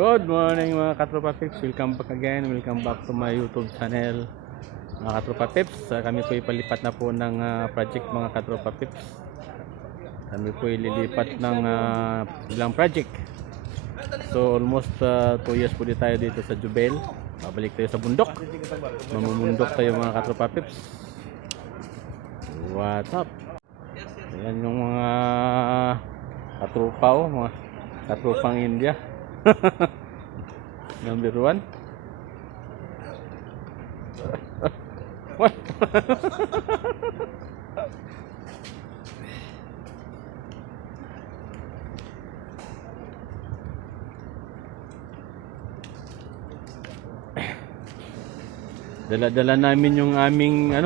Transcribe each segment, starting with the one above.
Good morning mga katropa pips, welcome back again, welcome back to my YouTube channel mga katropa pips. Kami po ipalipat na po ng project mga katropa pips. Kami po ililipat ng ilang project. So almost 2 years po tayo dito sa Jubel. Babalik tayo sa bundok, mamumundok tayo mga katropa pips. What's up? Ayan yung mga katropa mga katropang India. Number 1. What? Dala-dala namin yung aming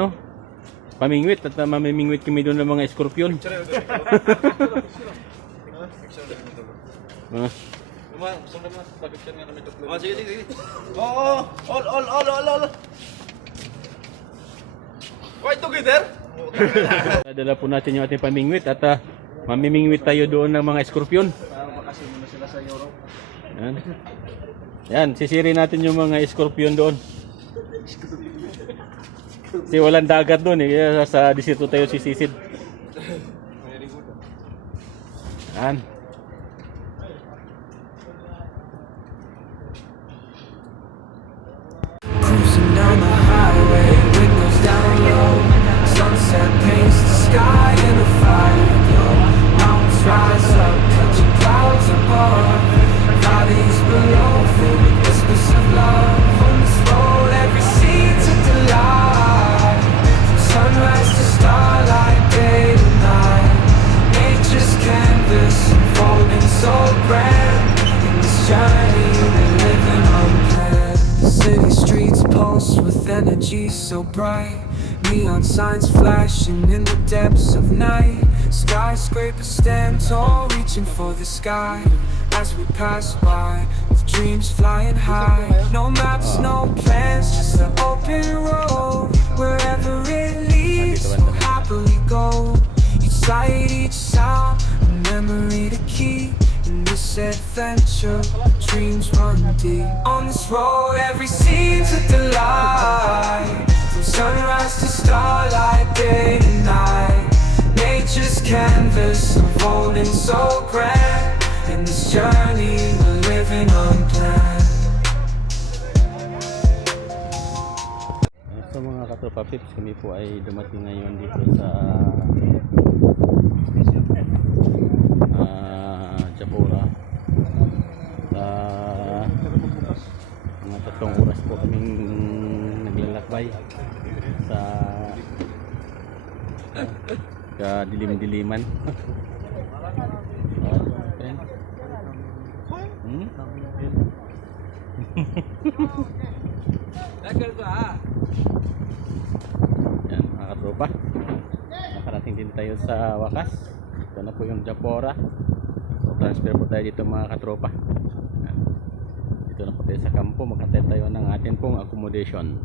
pamingwit at mamimingwit kami doon ng mga escorpion. Oh, sige, sige. Oo, all. Why together? Dala po natin yung ating pamingwit at mamimingwit tayo doon ng mga escorpion. Bakasyon muna sila sa Europe. Yan, sisirin natin yung mga escorpion doon. Kasi walang dagat doon kaya sa desierto tayo sisisid. Very good. Yan. Cruising down the highway, windows down low. Sunset paints the sky in a fire glow. Mountains rise up, touching clouds above. Valleys below, filled with whispers of love. On this road, every scene's a delight. From sunrise to starlight, day to night. Nature's canvas unfolding so grand. In this journey, we're living unplanned. City streets pulse with energy so bright. Neon signs flashing in the depths of night. Skyscrapers stand tall, reaching for the sky. As we pass by, with dreams flying high. No maps, no plans, just an open road. Wherever it leads, we'll happily go. Each sight, each sound, a memory to keep. In this adventure, dreams run deep. On this road, every scene's a delight. From sunrise to starlight, day to night. Nature's canvas unfolding so grand. In this journey, we're living unplanned. So mga katropa pips, kami po ay dumating ngayon dito sa Japora. Mga 3 oras po kaming naglalakbay sa dilim-diliman. Yan mga katropa, nakarating din tayo sa wakas. Ito na po yung Japora. So transfer po tayo dito mga katropa. Yan. Dito na po tayo sa kampo, magkatay tayo ng atin pong accommodation.